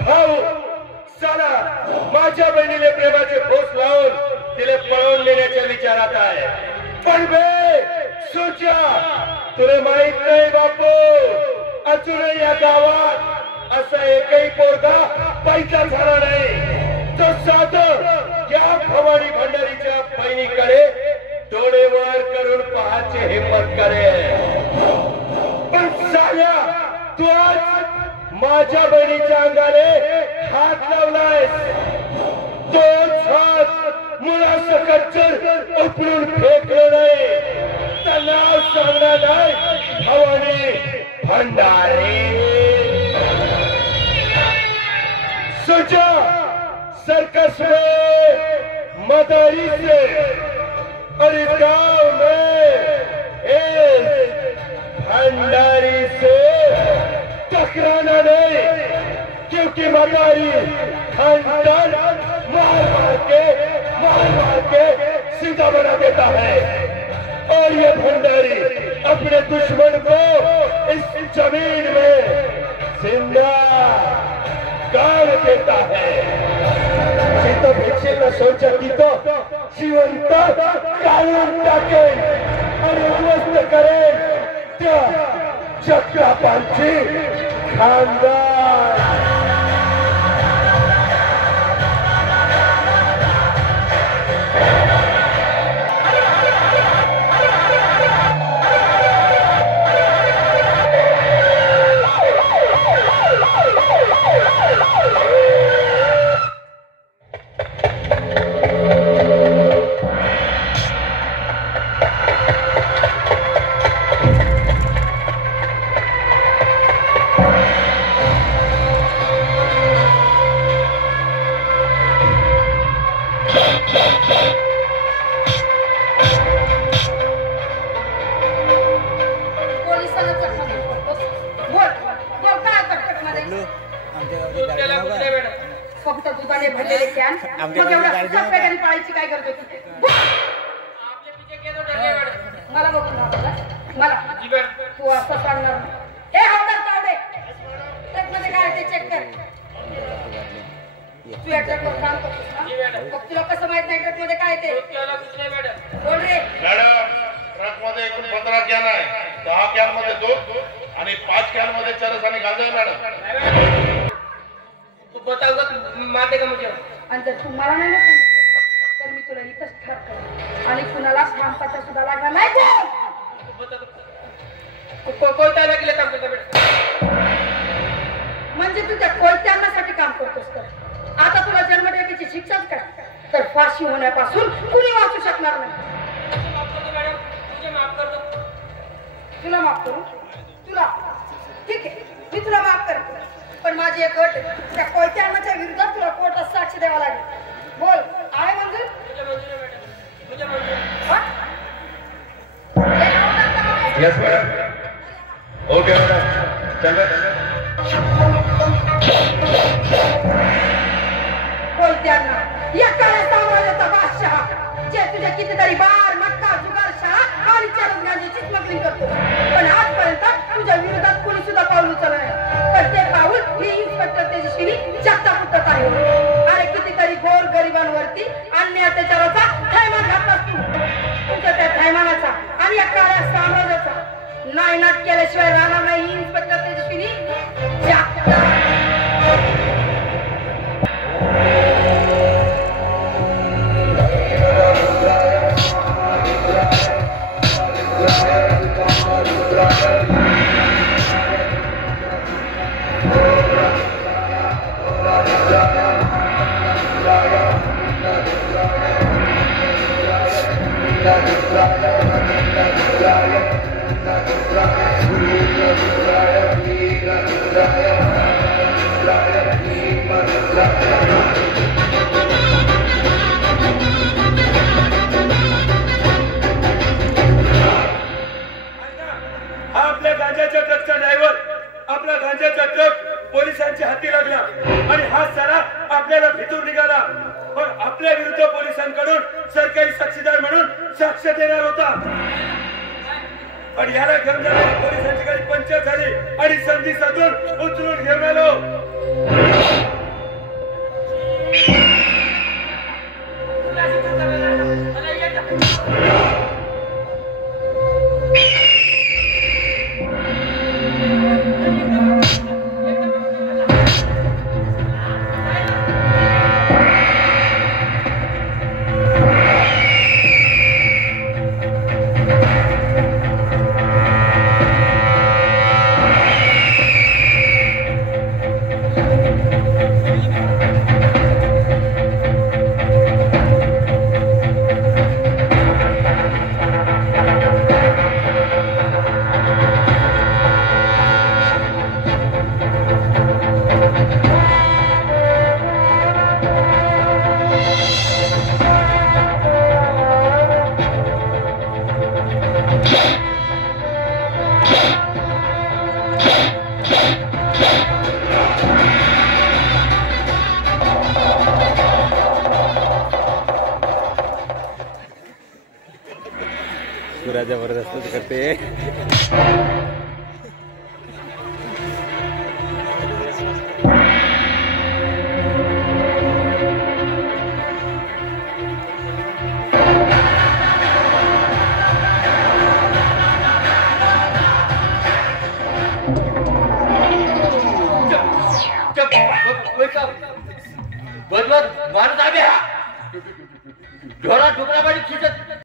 भाऊ साला माझ्या बहिणीला प्रेमाचे भोस लावून तिला पळवून नेण्याच्या विचारात आहे. पण बे सुचा तुला माहित नाही बापू, अजूनही या गावात असा एकही पोरगा पैसा झाला नाही तो साधं या भवानी भंडारीच्या बहिणीकडे डोळे वर करून पाहायची हिम्मत करे. पण साल्या तू आज माझ्या बहिणीच्या अंगाने हात लावलायस. तो छात मुळासकट उपडून फेकलं नाही तर नाव सांगणार नाही भवानी भंडारी. सुचा सर्कस में मदारी से और इस गांव में एक भंडारी से टकराना नहीं, क्योंकि मदारी खंडर मार मार के सीधा बना देता है और ये भंडारी अपने दुश्मन को इस जमीन में जिंदा गाड़ देता है. भिक्षेला सोचा की तो जिवंत काढून टाकेल आणि उद्ध्वस्त करेल त्या जगतापांची खानदान. फक्त दुधाने भरलेले कॅन मग एवढा सफेद पाळीची काय करतो तिथे. मला बघून मला तू असं सांगणार. हे हवदार तावडे ट्रकमध्ये काय ते चेक कर. तू या ट्रकवर काम करतोस ना, मग तुला कसं माहित नाही ट्रकमध्ये काय ते बोल रे. मॅडम ट्रकमध्ये एकूण 15 कॅन आहे. 10 कॅन मध्ये दूध आणि 5 कॅन मध्ये चरस आणि गांजा आहे मॅडम. मारते का मुझे. आणि जर तू मला नाही सांगितलं तर मी तुला इथंच ठार करेन आणि कुणाला सांगता सुद्धा लागणार नाही. कोयत्याला गेले काम करता म्हणजे तू त्या कोयत्यांसाठी काम करतोस. तर आता तुला जन्मठेपेची शिक्षाच काय तर फाशी होण्यापासून कुणी वाचू शकणार नाही. तुला माफ करू तुला ठीक आहे मी तुला माफ करते. पण माझी एक अट त्या कोयत्यांच्या विरोधात तुला कोर्टात साक्ष द्यावा लागेल. बोल आहे मंजूर. Yes madam. ओके मॅडम चल. कोयत्यांना या काळ्या साम्राज्याचा बादशाह जे तुझ्या कितीतरी बार मक्का जुगारशाळा आणि चरसगांची स्मगलिंग करतो. पण आजपर्यंत तुझ्या विरोधात कोणी सुद्धा पाऊल उचललं नाही. पण ते पाऊल ही इन्स्पेक्टर तेजस्विनी जगतापुरतं आहे. अरे कितीतरी गोर गरिबांवरती अन्य अत्याचाराचा थैमान घातलास तू. तुझ्या त्या थैमानाचा आणि या काळ्या साम्राज्याचा नायनाट केल्याशिवाय राहणार नाही. इन्स्पेक्टर तेजस्विनी जगता. पोलिसांच्या हाती लागला आणि हा सारा आपल्याला भीतून निघाला. पण आपल्या विरुद्ध पोलिसांकडून सरकारी साक्षीदार म्हणून साक्ष देणार होता. पण याला घेऊन जाणाऱ्या पोलिसांची काही पंचायत झाली आणि संधी साधून उचलून घेऊन आलो. पुरा जबरदस्तच करते. बदलत माणूस आम्ही ढोरा ढुकराबाडी खिचत